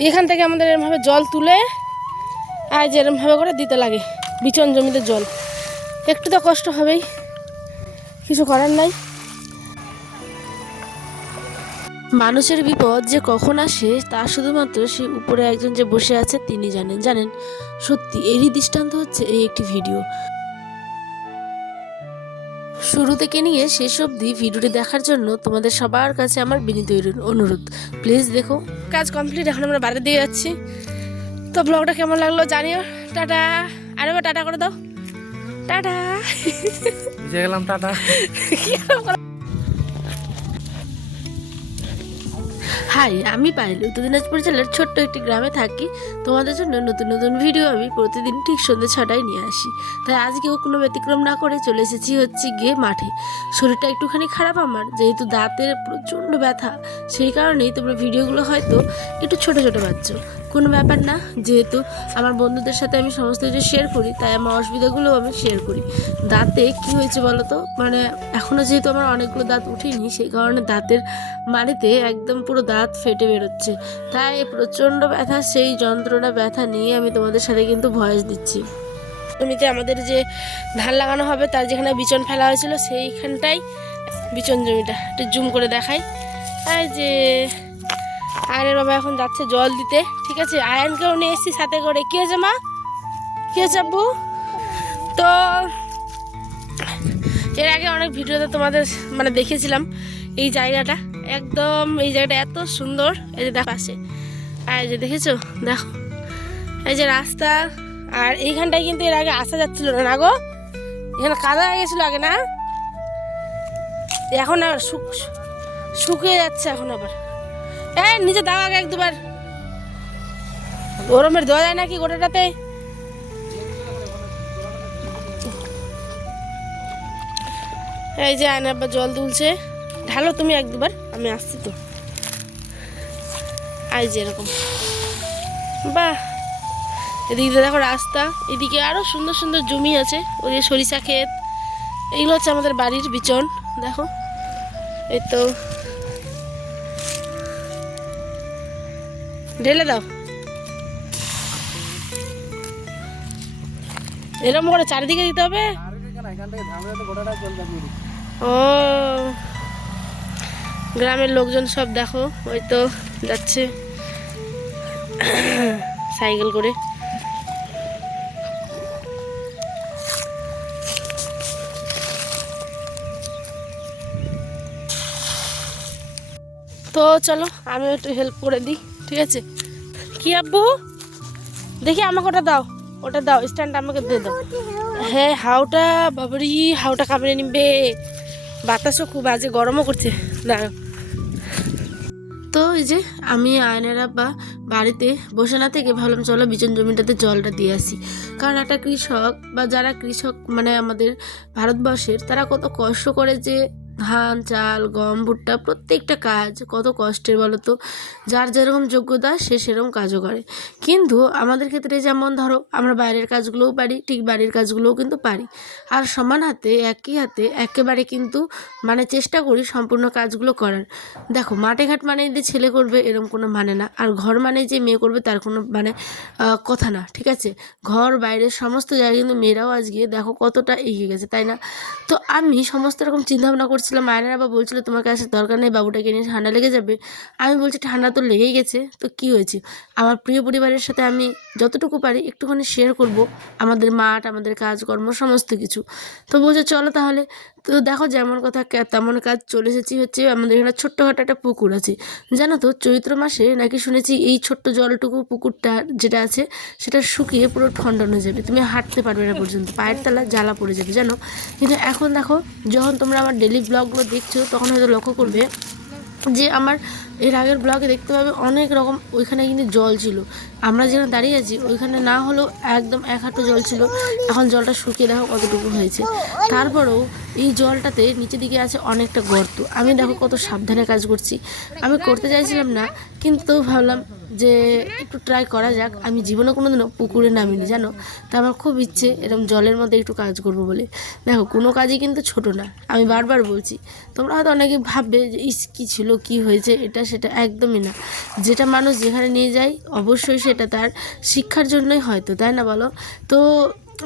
এখান থেকে আমাদের এরমভাবে জল তুলে আর যেরমভাবে করে দিতে লাগে বিচন জমিতে জল। একটু তো কষ্ট হবেই, কিছু করার নাই। মানুষের বিপদ যে কখন আসে তা শুধুমাত্র সে উপরে একজন যে বসে আছে তিনি জানেন। জানেন, সত্যি এরই দৃষ্টান্ত হচ্ছে এই একটি ভিডিও। শুরু থেকে নিয়ে শেষ অবধি ভিডিওটি দেখার জন্য তোমাদের সবার কাছে আমার বিনীত অনুরোধ, প্লিজ দেখো। কাজ কমপ্লিট, এখন আমরা বাড়ির দিকে যাচ্ছি। তো ব্লগটা কেমন লাগলো জানিও। টাটা, আরে বা টাটা করে দাও, টাটা। গেলাম, টাটা। হাই, আমি পায়েল, উত্তর দিনাজপুর জেলার ছোট্ট একটি গ্রামে থাকি। তোমাদের জন্য নতুন নতুন ভিডিও আমি প্রতিদিন ঠিক সন্ধ্যে 6টায় নিয়ে আসি। তাই আজকেও কোনো ব্যতিক্রম না করে চলে এসেছি গিয়ে মাঠে। শরীরটা একটুখানি খারাপ আমার, যেহেতু দাঁতের প্রচণ্ড ব্যথা, সেই কারণেই তোমরা ভিডিওগুলো হয়তো একটু ছোট ছোট পাচ্ছ। কোনো ব্যাপার না, যেহেতু আমার বন্ধুদের সাথে আমি সমস্ত কিছু শেয়ার করি, তাই আমার অসুবিধাগুলোও আমি শেয়ার করি। দাঁতে কি হয়েছে বলো তো, মানে এখনও যেহেতু আমার অনেকগুলো দাঁত উঠেনি, সেই কারণে দাঁতের মাড়িতে একদম পুরো দাঁত ফেটে বেরোচ্ছে। তাই প্রচণ্ড ব্যথা, সেই যন্ত্রণা ব্যথা নিয়ে আমি তোমাদের সাথে কিন্তু ভয়েস দিচ্ছি। জমিতে আমাদের যে ধান লাগানো হবে তার যেখানে বিচন ফেলা হয়েছিল সেইখানটাই বিচন জমিটা একটু জুম করে দেখাই। এই যে আয়নের বাবা এখন যাচ্ছে জল দিতে, ঠিক আছে। আয়নকেও নিয়ে এসেছি সাথে করে। কি হয়েছে মা, কি হয়েছে আব্বু? তো এর আগে অনেক ভিডিওতে তোমাদের মানে দেখেছিলাম এই জায়গাটা, একদম এই জায়গাটা এত সুন্দর। এই যে দেখো আসে, আর এই যে দেখেছো, দেখো এই যে রাস্তা। আর এইখানটায় কিন্তু এর আগে আসা যাচ্ছিল না গো, এখানে কাদা হয়ে গেছিলো আগে না, এখন আর শুকিয়ে যাচ্ছে এখন আবার। এই নিচে দাও আগে এক দুবার, গরমের দেওয়া যায় নাকি গোটাটাতে। এই যে আয়না আবার জল তুলছে, ঢালো তুমি এক দুবার, আমি আসছি তো। এই যে এরকম, বাহ। এদিকে দেখো রাস্তা, এদিকে আরো সুন্দর সুন্দর জমি আছে, ওই যে সরিষা ক্ষেত। এইগুলো হচ্ছে আমাদের বাড়ির বিচন, দেখো। এই তো ঢেলে দাও, এরকম করে চারিদিকে দিতে হবে। ও, গ্রামের লোকজন সব দেখো, ওই তো যাচ্ছে সাইকেল করে। তো চলো আমি একটু হেল্প করে দিই, ঠিক আছে। কি আব্বু, দেখি আমাকে ওটা দাও, ওটা দাও, স্ট্যান্ড আমাকে দিয়ে দাও। হ্যাঁ, হাওটা বাবারি, হাওটা কামড়ে নিবে। বাতাসও খুব, আজকে গরমও করছে। দাঁড়াও। তো এই যে আমি আয়নের আব্বা বাড়িতে বসে না থেকে ভাবলাম চলো বিচন জমিটাতে জলটা দিয়ে আসি। কারণ একটা কৃষক বা যারা কৃষক মানে আমাদের ভারতবর্ষের, তারা কত কষ্ট করে যে ধান চাল গম ভুট্টা প্রত্যেকটা কাজ কত কষ্টের বলো তো। যার যেরকম যোগ্যতা সে সেরকম কাজও করে। কিন্তু আমাদের ক্ষেত্রে যেমন ধরো আমরা বাইরের কাজগুলোও পারি, ঠিক বাড়ির কাজগুলোও কিন্তু পারি। আর সমান হাতে একই হাতে একেবারে কিন্তু মানে চেষ্টা করি সম্পূর্ণ কাজগুলো করার। দেখো, মাঠে ঘাট মানে যে ছেলে করবে এরকম কোনো মানে না, আর ঘর মানে যে মেয়ে করবে তার কোনো মানে কথা না, ঠিক আছে। ঘর বাইরের সমস্ত জায়গায় কিন্তু মেয়েরাও আজকে দেখো কতটা এগিয়ে গেছে, তাই না? তো আমি সমস্ত রকম চিন্তাভাবনা করছিলাম। মায়েরা আবার বলছিল তোমার কাছে দরকার নেই, বাবুটাকে নিয়ে ঠান্ডা লেগে যাবে। আমি বলছি ঠান্ডা তো লেগেই গেছে, তো কী হয়েছে। আমার প্রিয় পরিবারের সাথে আমি যতটুকু পারি একটুখানি শেয়ার করব আমাদের মাঠ, আমাদের কাজকর্ম সমস্ত কিছু। তো বলছে চলো তাহলে। তো দেখো, যেমন কথা তেমন কাজ, চলে এসেছি হচ্ছে আমাদের এখানে ছোট্টখাটো একটা পুকুর আছে। জানো তো, চৈত্র মাসে নাকি শুনেছি এই ছোট্ট জলটুকু পুকুরটা যেটা আছে সেটা শুকিয়ে পুরো ঠন্ডন হয়ে যাবে, তুমি হাঁটতে পারবে না পর্যন্ত, পায়ের তলা জ্বালা পড়ে যাবে জানো। কিন্তু এখন দেখো, যখন তোমরা আমার ডেলি ব্লগগুলো দেখছো তখন হয়তো লক্ষ্য করবে যে আমার এর আগের ব্লগে দেখতে পাবে অনেক রকম ওইখানে কিন্তু জল ছিল। আমরা যেখানে দাঁড়িয়ে আছি ওইখানে না হলেও একদম এক হাঁটু জল ছিল, এখন জলটা শুকিয়ে দেখো কতটুকু হয়েছে। তারপরেও এই জলটাতে নিচের দিকে আছে অনেকটা গর্ত। আমি দেখো কত সাবধানে কাজ করছি, আমি করতে চাইছিলাম না, কিন্তু ভাবলাম যে একটু ট্রাই করা যাক। আমি জীবনে কোনোদিনও পুকুরে নামিনি জানো, তা আমার খুব ইচ্ছে এরকম জলের মধ্যে একটু কাজ করবো বলে। দেখো কোনো কাজই কিন্তু ছোট না, আমি বারবার বলছি। তোমরা হয়তো অনেকে ভাববে যে ইস কী ছিল কী হয়েছে, এটা সেটা, একদমই না। যেটা মানুষ যেখানে নিয়ে যায় অবশ্যই সেটা তার শিক্ষার জন্যই হয়তো, তাই না বলো? তো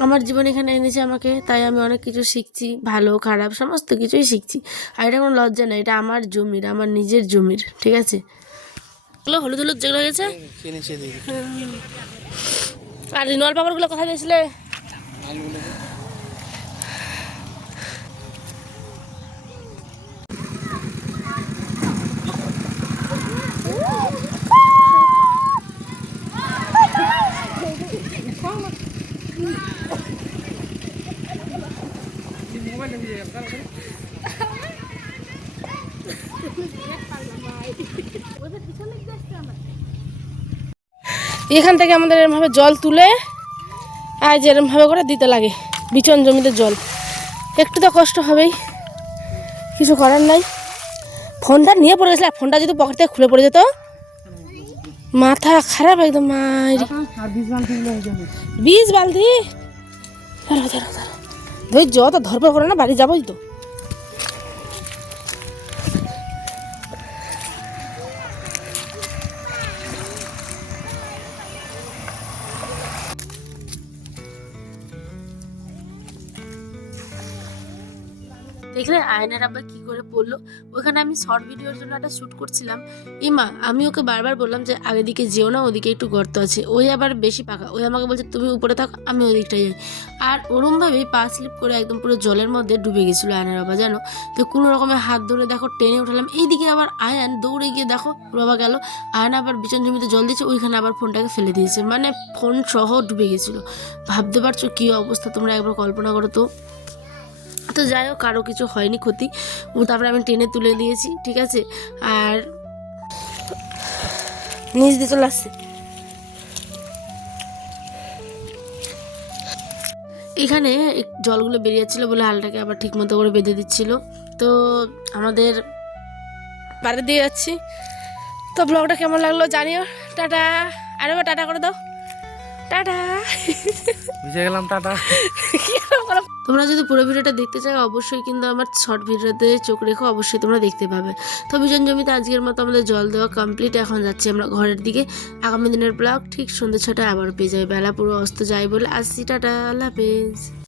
আমার জীবন এখানে এনেছে আমাকে, তাই আমি অনেক কিছু শিখছি, ভালো খারাপ সমস্ত কিছুই শিখছি। আর এটা কোনো লজ্জা না, এটা আমার জমির, আমার নিজের জমির, ঠিক আছে? এগুলো হলুদ হলুদ যেগুলো হয়েছে। আর রিনল পাপড়গুলো কোথায় দিয়েছিলে? এখান থেকে আমাদের এরমভাবে জল তুলে আর যেরমভাবে করে দিতে লাগে বিচন জমিতে জল। একটু তো কষ্ট হবেই, কিছু করার নাই। ফোনটা নিয়ে পড়ে গেছিলাম, ফোনটা যদি পকেট থেকে খুলে পড়ে যেত, মাথা খারাপ একদম। মায়ের 20 বালতি ধৈর্য তো ধরপড় করে না, বাড়ি যাবোই তো। দেখলে আয়নার আব্বা কি করে পড়লো ওখানে। আমি শর্ট ভিডিওর জন্য একটা শ্যুট করছিলাম। ইমা আমি ওকে বারবার বললাম যে আগের দিকে যেও না, ওদিকে একটু গর্ত আছে। ওই আবার বেশি পাকা, ওই আমাকে বলছে তুমি উপরে থাকো, আমি ওই দিকটায় যাই। আর ওরমভাবেই পা স্লিপ করে একদম পুরো জলের মধ্যে ডুবে গেছিলো আয়নার বাবা, জানো তো। কোনো রকমের হাত ধরে দেখো টেনে উঠালাম, এইদিকে আবার আয়ান দৌড়ে গিয়ে দেখো বাবা গেল। আয়ন আবার বিচন জমিতে জল দিয়েছে, ওইখানে আবার ফোনটাকে ফেলে দিয়েছে, মানে ফোন সহ ডুবে গেছিলো। ভাবতে পারছো কী অবস্থা, তোমরা একবার কল্পনা করো তো। তো যাই হোক, কারো কিছু হয়নি ক্ষতি। তারপরে আমি টেনে তুলে দিয়েছি, ঠিক আছে। আর নিচ দিয়ে চলে আসছে। এখানে জলগুলো বেরিয়ে যাচ্ছিলো বলে হালটাকে আবার ঠিক মতো করে বেঁধে দিচ্ছিল। তো আমাদের বাড়ি দিয়ে যাচ্ছি। তো ব্লগটা কেমন লাগলো জানিও। টাটা, আরে বা টাটা করে দাও, টাটা। বুঝে গেলাম টাটা। তোমরা যদি পুরো ভিডিওটা দেখতে চাও অবশ্যই কিন্তু আমার শর্ট ভিডিওতে চোখ রেখো, অবশ্যই তোমরা দেখতে পাবে। তো বিজন জমিতে আজকের মতো আমাদের জল দেওয়া কমপ্লিট। এখন যাচ্ছি আমরা ঘরের দিকে। আগামী দিনের ব্লগ ঠিক সন্ধ্যে 6টায় আবার পেয়ে যাবে। বেলা পুরো অস্ত যায় বলে আসছি। টাটা, আল্লাহ হাফেজ।